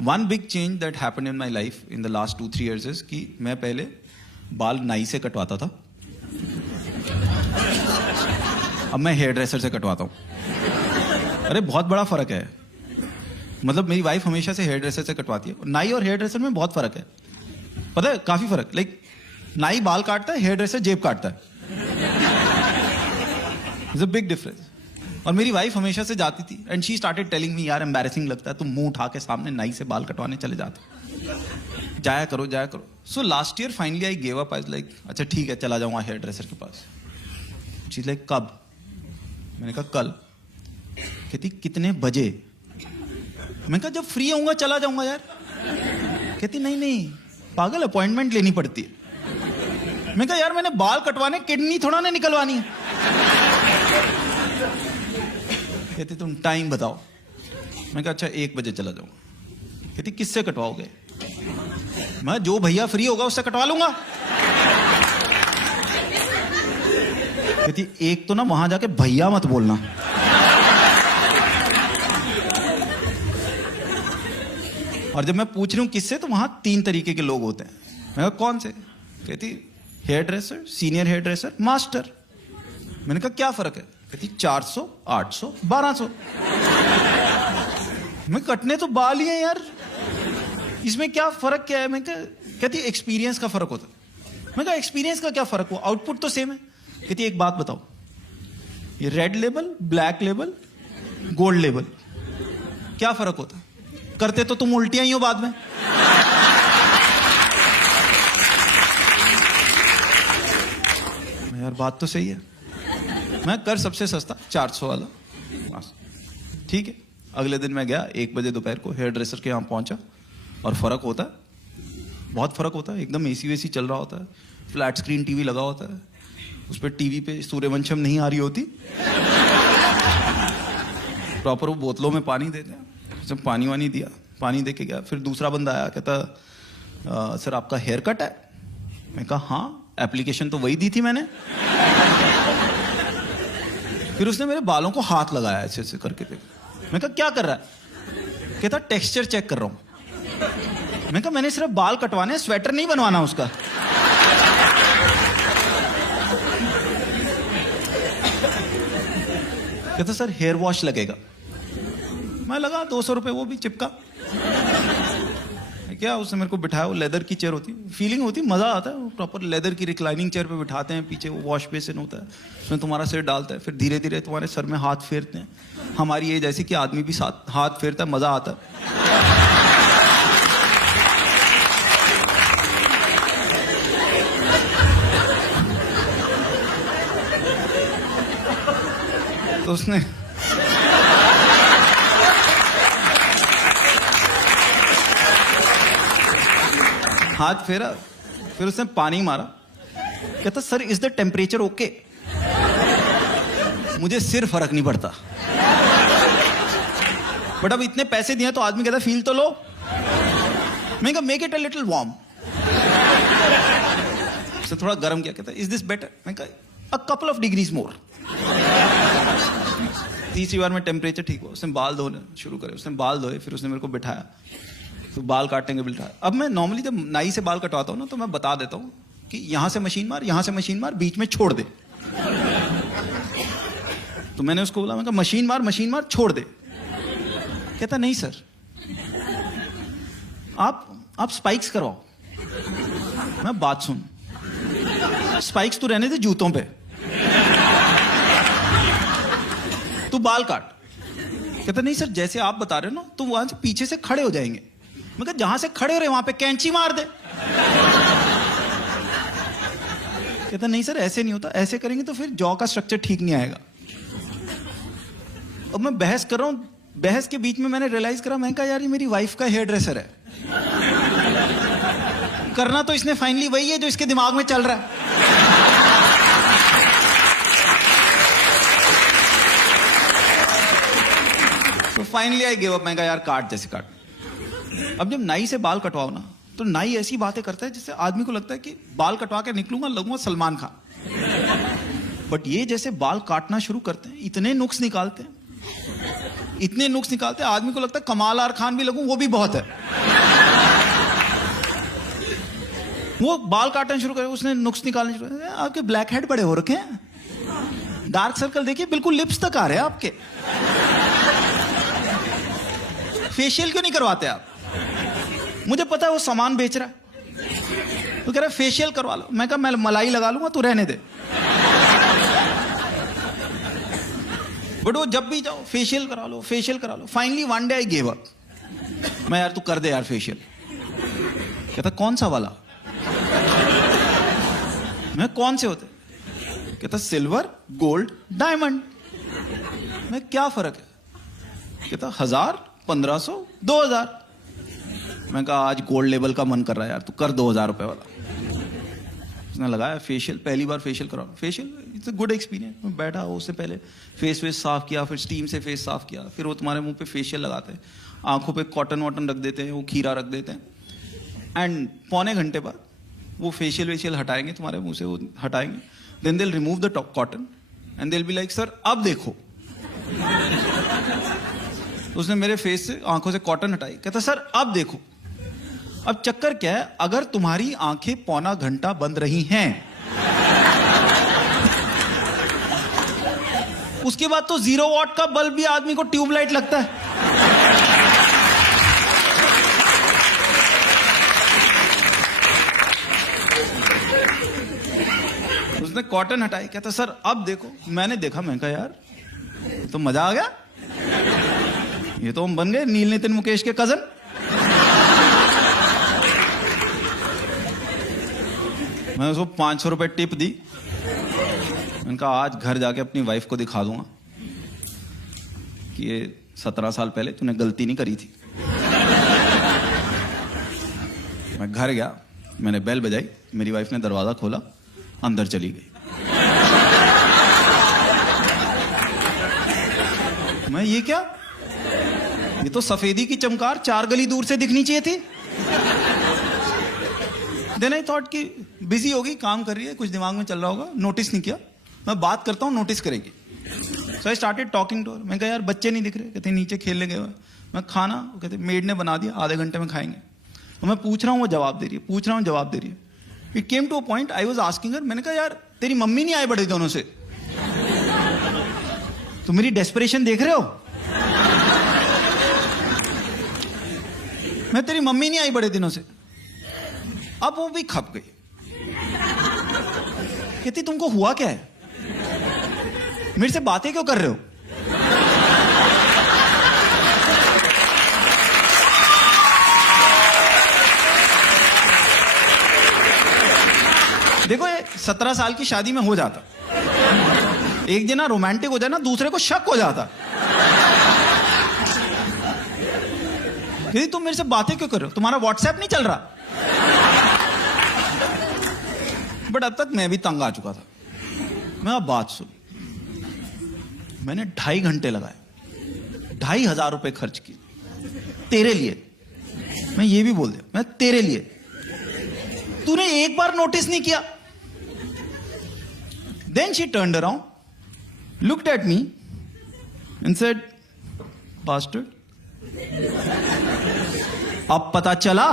One big change that happened in my life in the last 2-3 years is कि मैं पहले बाल नाई से कटवाता था, अब मैं हेयर ड्रेसर से कटवाता हूं। अरे बहुत बड़ा फर्क है। मतलब मेरी वाइफ हमेशा से हेयर ड्रेसर से कटवाती है। नाई और हेयर ड्रेसर में बहुत फर्क है, पता है, काफी फर्क। लाइक नाई बाल काटता है, हेयर ड्रेसर जेब काटता है। It's a big difference. और मेरी वाइफ हमेशा से जाती थी and she started telling me, यार एम्बैरेसिंग लगता है, तुम मुंह उठा के सामने नाई से बाल कटवाने चले जाते, जाया करो जाया करो। So last year finally I gave up. I was like अच्छा ठीक है, चला जाऊंगा हेयर ड्रेसर के पास। शी लाइक कब? मैंने कहा कल। कहती कितने बजे? मैंने कहा जब फ्री होऊंगा चला जाऊंगा यार। कहती नहीं नहीं पागल, अपॉइंटमेंट लेनी पड़ती है। मैंने कहा यार मैंने बाल कटवाने, किडनी थोड़ा ना निकलवानी है। कहती तुम टाइम बताओ। मैंने कहा अच्छा 1 बजे चला जाऊंगा। कहती किससे कटवाओगे? मैं जो भैया फ्री होगा उससे कटवा लूंगा। कहती एक तो ना वहां जाके भैया मत बोलना। और जब मैं पूछ रही हूं किससे, तो वहां 3 तरीके के लोग होते हैं। मैं कहा कौन से? कहती hair dresser, senior hair dresser, master. मैंने कहा क्या फर्क है? कहती 400, 800, 1200। मैं कटने तो बाल ही है यार, इसमें क्या फर्क क्या है? मैं कहती एक्सपीरियंस का फर्क होता है। मैं कहा एक्सपीरियंस का क्या फर्क हुआ, आउटपुट तो सेम है। कहती एक बात बताओ, ये red label, black label, gold label, क्या फर्क होता है? करते तो तुम उल्टियां ही हो बाद में। यार बात तो सही है। मैं कर सबसे सस्ता 400 वाला, ठीक है। अगले दिन मैं गया 1 बजे दोपहर को हेयर ड्रेसर के यहां पहुंचा, और फर्क होता है, बहुत फर्क होता है। एकदम एसी वेसी चल रहा होता है, फ्लैट स्क्रीन टीवी लगा होता है, उस पर टीवी पे सूर्यवंशम नहीं आ रही होती, प्रॉपर वो बोतलों में पानी देते हैं। जब पानी वानी दिया, पानी दे के गया, फिर दूसरा बंदा आया, कहता सर आपका हेयर कट है? मैं कहा हाँ, एप्लीकेशन तो वही दी थी मैंने। फिर उसने मेरे बालों को हाथ लगाया ऐसे ऐसे करके। मैं कहा क्या कर रहा है? कहता टेक्सचर चेक कर रहा हूं। मैं कहा मैंने सिर्फ बाल कटवाने, स्वेटर नहीं बनवाना उसका। कहता सर हेयर वॉश लगेगा। मैं लगा 200 रुपए, वो भी चिपका। क्या उसने मेरे को बिठाया, वो लेदर की चेयर होती, फीलिंग होती, मजा आता है। प्रॉपर लेदर की रिक्लाइनिंग चेयर पे बिठाते हैं, पीछे वो वॉश बेसिन होता है, उसमें तुम्हारा सिर डालता है, फिर धीरे धीरे तुम्हारे सर में हाथ फेरते हैं। हमारी एज ऐसी कि आदमी भी साथ हाथ फेरता है, मजा आता है। तो उसने हाथ फेरा, फिर उसने पानी मारा। कहता sir is the temperature okay? मुझे सिर फर्क नहीं पड़ता, बट अब इतने पैसे दिए तो आदमी कहता फील तो लो। मैं कहा make it a little warm. उसने थोड़ा गर्म किया, कहता इज दिस बेटर? मैं कहा अ कपल ऑफ डिग्रीज मोर। तीसरी बार में टेम्परेचर ठीक हुआ, उसने बाल धोने शुरू करे, उसने बाल धोए, फिर उसने मेरे को बिठाया, तो बाल काटने के बिठाया। अब मैं नॉर्मली जब नाई से बाल कटवाता हूं ना, तो मैं बता देता हूं कि यहां से मशीन मार, यहां से मशीन मार, बीच में छोड़ दे। तो मैंने उसको बोला, मैं कहा मशीन मार छोड़ दे। कहता नहीं सर, आप स्पाइक्स करवाओ। मैं बात सुन, स्पाइक्स तो रहने दे जूतों पे, तू बाल काट। कहता नहीं सर जैसे आप बता रहे हो ना, तो वहां से पीछे से खड़े हो जाएंगे। मैं कहा जहां से खड़े हो रहे वहां पे कैंची मार दे। कहता नहीं सर ऐसे नहीं होता, ऐसे करेंगे तो फिर जॉ का स्ट्रक्चर ठीक नहीं आएगा। अब मैं बहस कर रहा हूं, बहस के बीच में मैंने रियलाइज करा, मैं कहा यार ये मेरी वाइफ का हेयर ड्रेसर है। करना तो इसने फाइनली वही है जो इसके दिमाग में चल रहा है। तो फाइनली आई गिव अप। मैं कहा यार काट जैसे काट। अब जब नाई से बाल कटवाओ ना, तो नाई ऐसी बातें करता है जिससे आदमी को लगता है कि बाल कटवा के निकलूंगा, लगूंगा सलमान खान। बट ये जैसे बाल काटना शुरू करते हैं, इतने नुक्स निकालते हैं इतने नुक्स निकालते हैं, आदमी को लगता है कमाल आर खान भी लगूं वो भी बहुत है। वो बाल काटना शुरू करे, उसने नुक्स निकालने शुरू करे, आपके ब्लैक हेड बड़े हो रखे हैं, डार्क सर्कल देखिए, बिल्कुल लिप्स तक आ रहे हैं आपके, फेशियल क्यों नहीं करवाते आप? मुझे पता है वो सामान बेच रहा है, तो कह रहा है फेशियल करवा लो। मैं कहा मैं मलाई लगा लूंगा, तू रहने दे। बट वो जब भी जाओ फेशियल करा लो, फेशियल करा लो। Finally one day I give up. मैं यार तू कर दे यार फेशियल। कहता कौन सा वाला? मैं कौन से होते? कहता सिल्वर, गोल्ड, डायमंड। मैं क्या फर्क है? कहता 1000, 1500, 2000। मैं कहा आज गोल्ड लेवल का मन कर रहा है यार, तू कर 2000 रुपए वाला। उसने लगाया फेशियल, पहली बार फेशियल करा। Facial it's a good experience. बैठा हो, उससे पहले फेस वेस साफ किया, फिर स्टीम से फेस साफ किया, फिर वो तुम्हारे मुंह पे फेशियल लगाते हैं, आंखों पे कॉटन वॉटन रख देते हैं, वो खीरा रख देते हैं, एंड पौने घंटे बाद वो फेशियल वेशियल हटाएंगे तुम्हारे मुंह से, वो हटाएंगे, then they will remove the cotton and they will be like sir अब देखो। उसने मेरे फेस से आंखों से कॉटन हटाई, कहता सर अब देखो। अब चक्कर क्या है, अगर तुम्हारी आंखें पौना घंटा बंद रही हैं, उसके बाद तो 0 वॉट का बल्ब भी आदमी को ट्यूबलाइट लगता है। उसने कॉटन हटाई, कहता सर अब देखो। मैंने देखा, मैं कहा यार तो मजा आ गया, ये तो हम बन गए नील नितिन मुकेश के कजन। मैं उसको 500 रुपए टिप दी। मैंने कहा आज घर जाके अपनी वाइफ को दिखा दूंगा कि ये 17 साल पहले तूने गलती नहीं करी थी। मैं घर गया, मैंने बेल बजाई, मेरी वाइफ ने दरवाजा खोला, अंदर चली गई। मैं ये क्या, ये तो सफेदी की चमकार 4 गली दूर से दिखनी चाहिए थी। देन आई थॉट कि बिजी होगी, काम कर रही है, कुछ दिमाग में चल रहा होगा, नोटिस नहीं किया। मैं बात करता हूँ, नोटिस करेगी। So I started talking to her. मैं कहा यार बच्चे नहीं दिख रहे, कहते नीचे खेलने गए हुए। मैं खाना, कहते मेड ने बना दिया, आधे घंटे में खाएंगे। तो मैं पूछ रहा हूँ, वो जवाब दे रही है, पूछ रहा हूँ, जवाब दे रही है। It came to a point I was asking her, मैंने कहा यार तेरी मम्मी नहीं आए बड़े दिनों से, तुम मेरी डेस्परेशन देख रहे हो? मैं तेरी मम्मी नहीं आई बड़े दिनों से। अब वो भी खप गई, कहती तुमको हुआ क्या है, मेरे से बातें क्यों कर रहे हो? देखो ये 17 साल की शादी में हो जाता, एक जना रोमांटिक हो जाए ना, दूसरे को शक हो जाता। कहती तुम मेरे से बातें क्यों कर रहे हो, तुम्हारा व्हाट्सएप नहीं चल रहा? बट अब तक मैं भी तंग आ चुका था। मैं अब बात सुन, मैंने 2.5 घंटे लगाए, 2,500 रुपए खर्च किए तेरे लिए। मैं ये भी बोल दिया, मैं तेरे लिए, तूने एक बार नोटिस नहीं किया। Then she turned around, looked at me and said bastard, अब पता चला